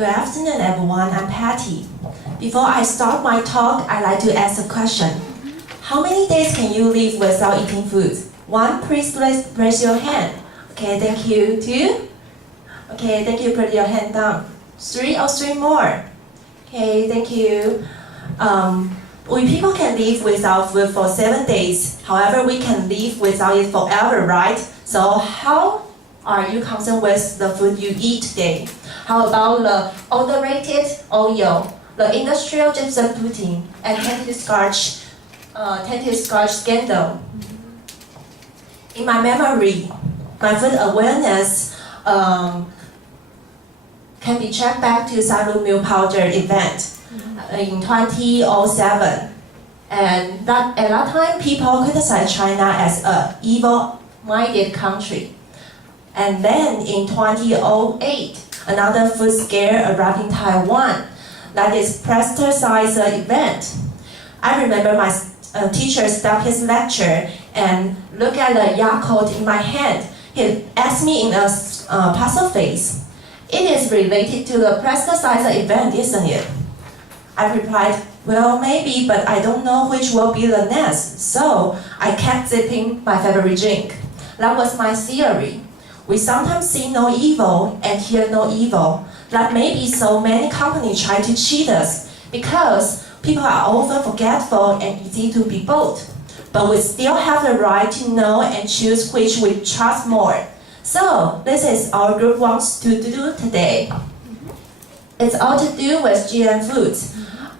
Good afternoon, everyone. I'm Patty. Before I start my talk, I'd like to ask a question. How many days can you live without eating food? One, please raise your hand. Okay, thank you. Two? Okay, thank you. Put your hand down. Three or three more. Okay, thank you. We people can live without food for 7 days. However, we can live without it forever, right? So how are you concerned with the food you eat today? How about the overrated oil, the industrial gypsum pudding, and tainted starch scandal? In my memory, my food awareness can be tracked back to Saru Milk Powder event in 2007. And at that time, people criticized China as an evil-minded country. And then in 2008, another food scare arrived in Taiwan, that is pesticides event. I remember my teacher stopped his lecture and looked at the Yakult in my hand. He asked me in a puzzle face, "It is related to the pesticides event, isn't it?" I replied, "Well, maybe, but I don't know which will be the next." So I kept sipping my favorite drink. That was my theory. We sometimes see no evil and hear no evil. That maybe so many companies try to cheat us because people are over forgetful and easy to be bold. But we still have the right to know and choose which we trust more. So this is our group wants to do today. It's all to do with GM foods.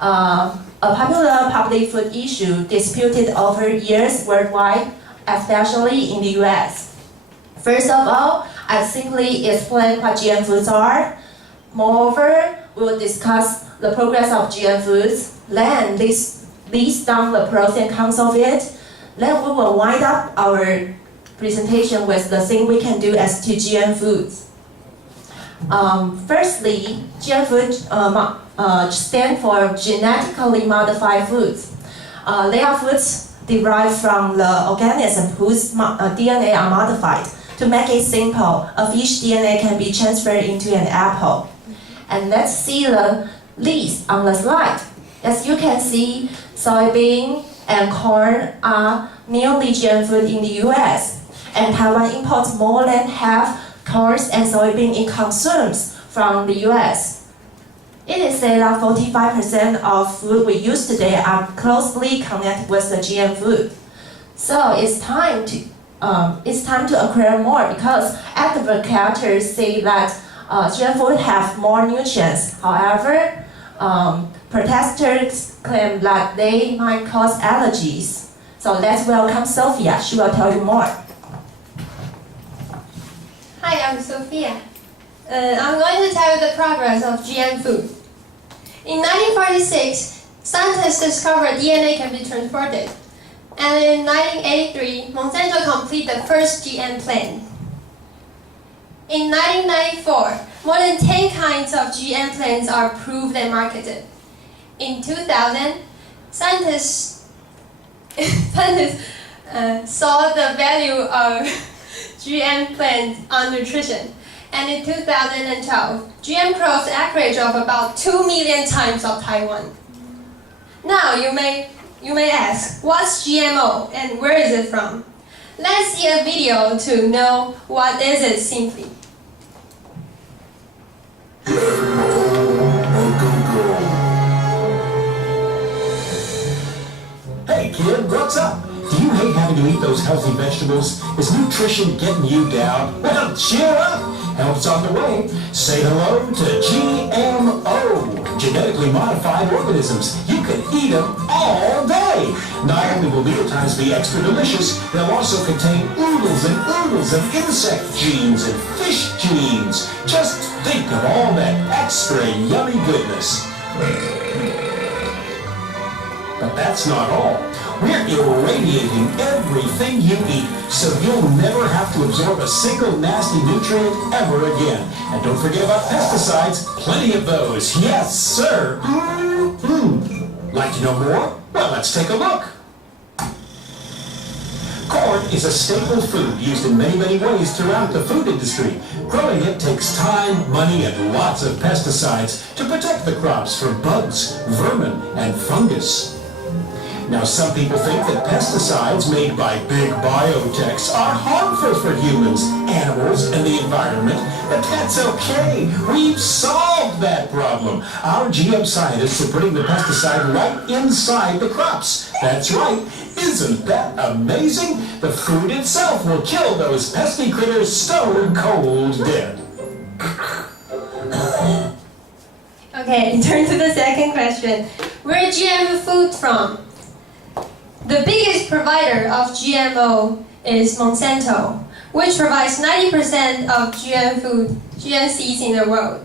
A popular public food issue disputed over years worldwide, especially in the US. First of all, I simply explain what GM foods are. Moreover, we will discuss the progress of GM foods, then list down the pros and cons of it. Then we will wind up our presentation with the thing we can do as to GM foods. Firstly, GM foods stand for genetically modified foods. They are foods derived from the organism whose DNA are modified. To make it simple, a fish DNA can be transferred into an apple. And let's see the list on the slide. As you can see, soybean and corn are nearly GM food in the US. And Taiwan imports more than half corn and soybean it consumes from the US. It is said that 45% of food we use today are closely connected with the GM food. So it's time to acquire more because advocates say that GM food have more nutrients. However, protesters claim that they might cause allergies. So let's welcome Sophia. She will tell you more. Hi, I'm Sophia. I'm going to tell you the progress of GM food. In 1946, scientists discovered DNA can be transported. And in 1983, Monsanto completed the first GM plant. In 1994, more than 10 kinds of GM plants are approved and marketed. In 2000, scientists saw the value of GM plants on nutrition. And in 2012, GM crossed acreage of about 2 million times of Taiwan. Now you may ask, what's GMO and where is it from? Let's see a video to know what is it simply. Hey kid, what's up? Do you hate having to eat those healthy vegetables? Is nutrition getting you down? Well, cheer up! Help's on the way. Say hello to GMO, genetically modified organisms. You can eat them all day. Not only will meal times be extra delicious, they'll also contain oodles and oodles of insect genes and fish genes. Just think of all that extra yummy goodness. But that's not all. We're irradiating everything you eat, so you'll never have to absorb a single nasty nutrient ever again. And don't forget about pesticides, plenty of those. Yes, sir. Like to know more? Well, let's take a look. Corn Corn is a staple food used in many ways throughout the food industry. Growing it takes time, money, and lots of pesticides to protect the crops from bugs, vermin, and fungus. Now, some people think that pesticides made by big biotechs are harmful for humans, animals, and the environment, but that's okay. We've solved that problem. Our GM scientists are putting the pesticide right inside the crops. That's right. Isn't that amazing? The food itself will kill those pesky critters stone cold dead. Okay, turn to the second question. Where is GM food from? The biggest provider of GMO is Monsanto, which provides 90% of GM seeds in the world.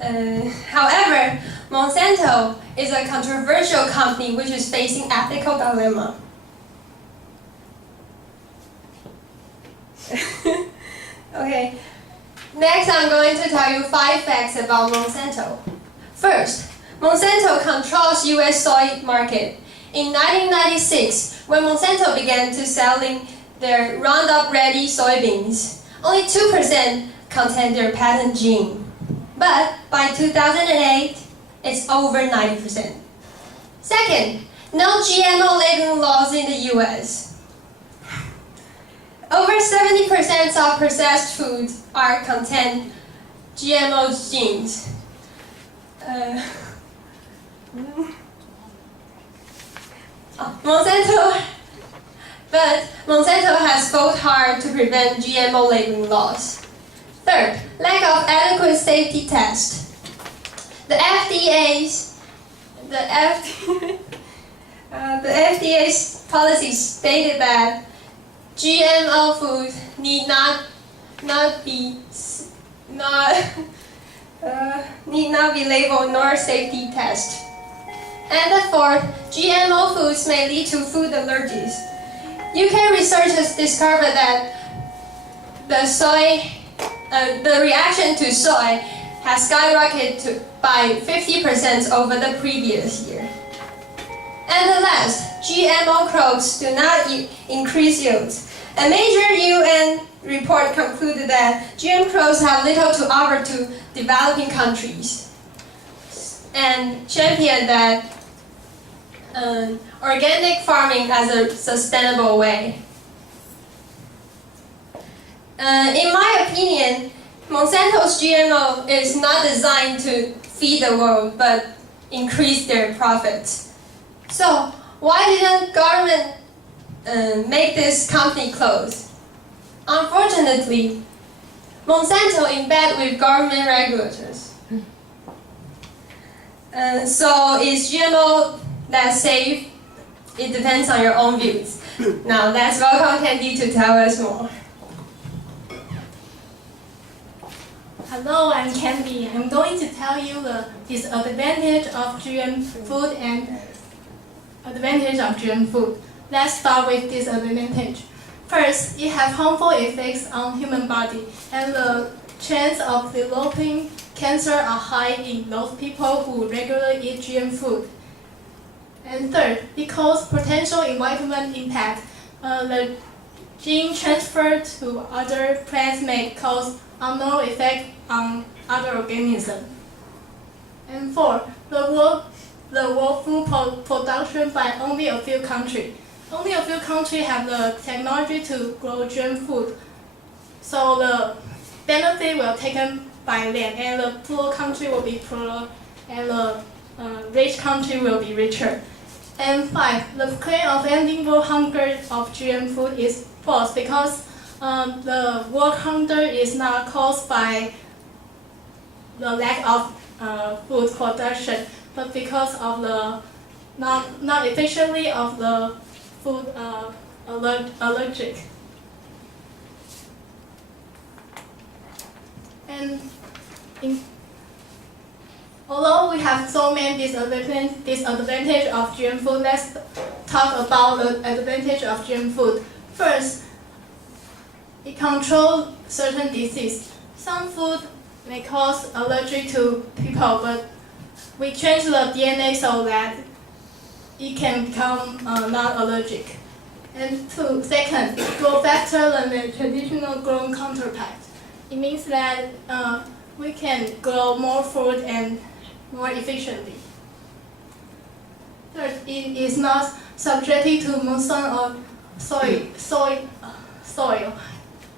However, Monsanto is a controversial company which is facing ethical dilemma. Okay, next I'm going to tell you 5 facts about Monsanto. First, Monsanto controls US soy market. In 1996, when Monsanto began to selling their Roundup Ready soybeans, only 2% contained their patent gene. But by 2008, it's over 90%. Second, no GMO labeling laws in the US. Over 70% of processed foods are contain GMO genes. Monsanto has fought hard to prevent GMO labeling laws. Third, lack of adequate safety tests. The FDA's policy stated that GMO food need not be labeled nor safety tested. And the fourth, GMO foods may lead to food allergies. UK researchers discovered that the reaction to soy has skyrocketed by 50% over the previous year. And the last, GMO crops do not increase yields. A major UN report concluded that GM crops have little to offer to developing countries and championed that organic farming as a sustainable way. In my opinion, Monsanto's GMO is not designed to feed the world, but increase their profits. So why didn't government make this company close? Unfortunately, Monsanto in bed with government regulators. So is GMO that safe? It depends on your own views. Now let's welcome Candy to tell us more. Hello, I'm Candy. I'm going to tell you the disadvantage of GM food and advantage of GM food. Let's start with disadvantage. First, it has harmful effects on human body, and the chance of developing cancer are high in those people who regularly eat GM food. And third, it causes potential environmental impact. The gene transfer to other plants may cause unknown effect on other organisms. And fourth, the world food production by only a few countries. Only a few countries have the technology to grow GM food, so the benefit will be taken by them, and the poor country will be poorer, and the rich country will be richer. And five, the claim of ending world hunger of GM food is false, because the world hunger is not caused by the lack of food production, but because of the not efficiently of the food allergic. And although we have so many disadvantages of GM food, let's talk about the advantage of GM food. First, it controls certain disease. Some food may cause allergy to people, but we change the DNA so that it can become not allergic. And second, grow faster than the traditional grown counterpart. It means that we can grow more food and more efficiently. Third, it is not subjected to monsoon or soil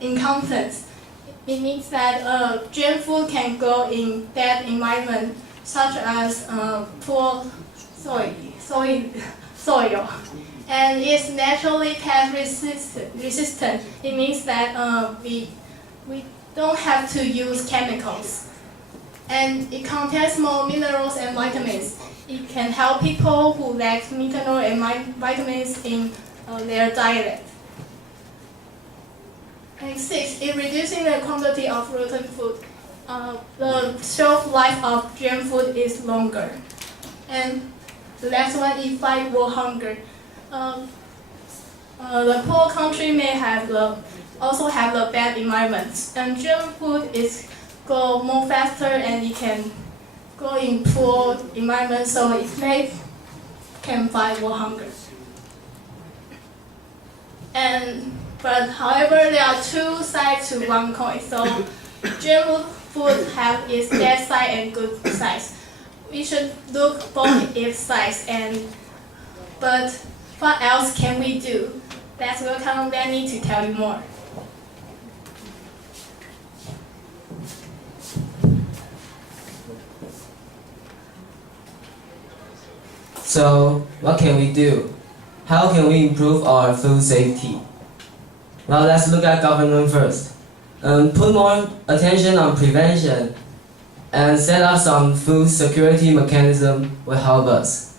incompetence. It means that GM food can grow in bad environment, such as poor soil, and is naturally pest resistant. It means that we don't have to use chemicals, and it contains more minerals and vitamins. It can help people who lack mineral and vitamins in their diet. And six, in reducing the quantity of rotten food, the shelf life of GM food is longer. And the last one is fight world hunger. The poor country may also have the bad environments, and GM food is grow more faster and it can grow in poor environment, so it can fight world hunger. But however, there are two sides to one coin. So GM food have its bad side and good sides. We should look both its sides, but what else can we do? Let's welcome Danny to tell you more. So, what can we do? How can we improve our food safety? Well, let's look at government first. Put more attention on prevention and set up some food security mechanism will help us.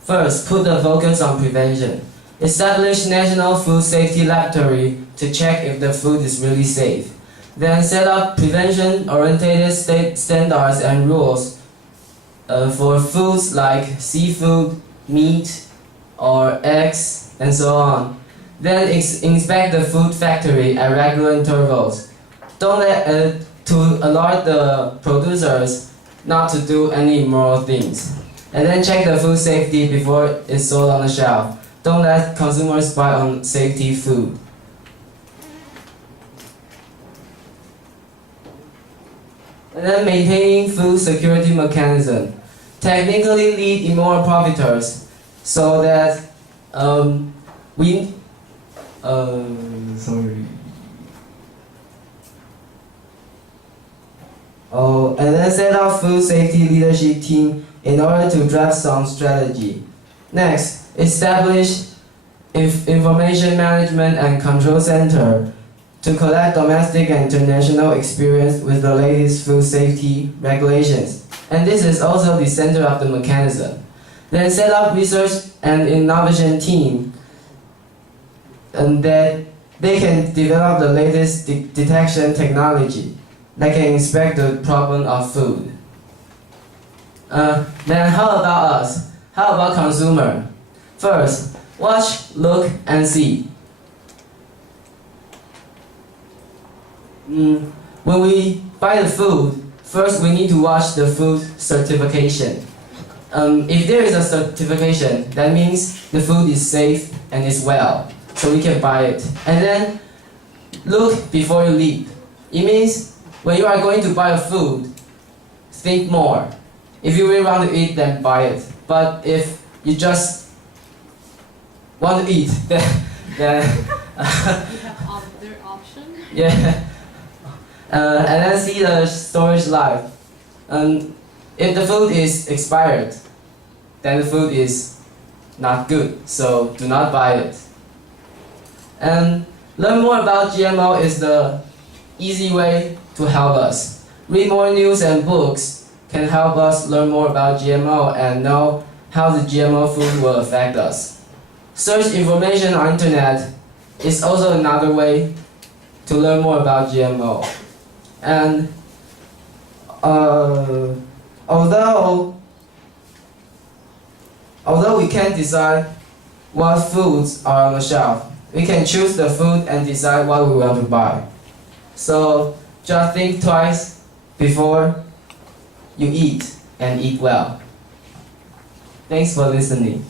First, put the focus on prevention. Establish National Food Safety Laboratory to check if the food is really safe. Then set up prevention-oriented state standards and rules for foods like seafood, meat, or eggs, and so on. Then inspect the food factory at regular intervals. Don't to alert the producers not to do any immoral things. And then check the food safety before it's sold on the shelf. Don't let consumers buy unsafety food. And then maintaining food security mechanism. Technically lead immoral profiteers so that and then set up food safety leadership team in order to draft some strategy. Next, establish information management and control center to collect domestic and international experience with the latest food safety regulations. And this is also the center of the mechanism. Then set up research and innovation team, and that they can develop the latest detection technology that can inspect the problem of food. Then how about us? How about consumer? First, watch, look, and see. When we buy the food, first we need to watch the food certification. If there is a certification, that means the food is safe and is well, so we can buy it. And then look before you leap. It means when you are going to buy a food, think more. If you really want to eat, then buy it. But if you just want to eat, then you have other option. Yeah. And then see the storage life. If the food is expired, then the food is not good, so do not buy it. And learn more about GMO is the easy way to help us. Read more news and books can help us learn more about GMO and know how the GMO food will affect us. Search information on internet is also another way to learn more about GMO. And although we can't decide what foods are on the shelf, we can choose the food and decide what we want to buy. So just think twice before you eat and eat well. Thanks for listening.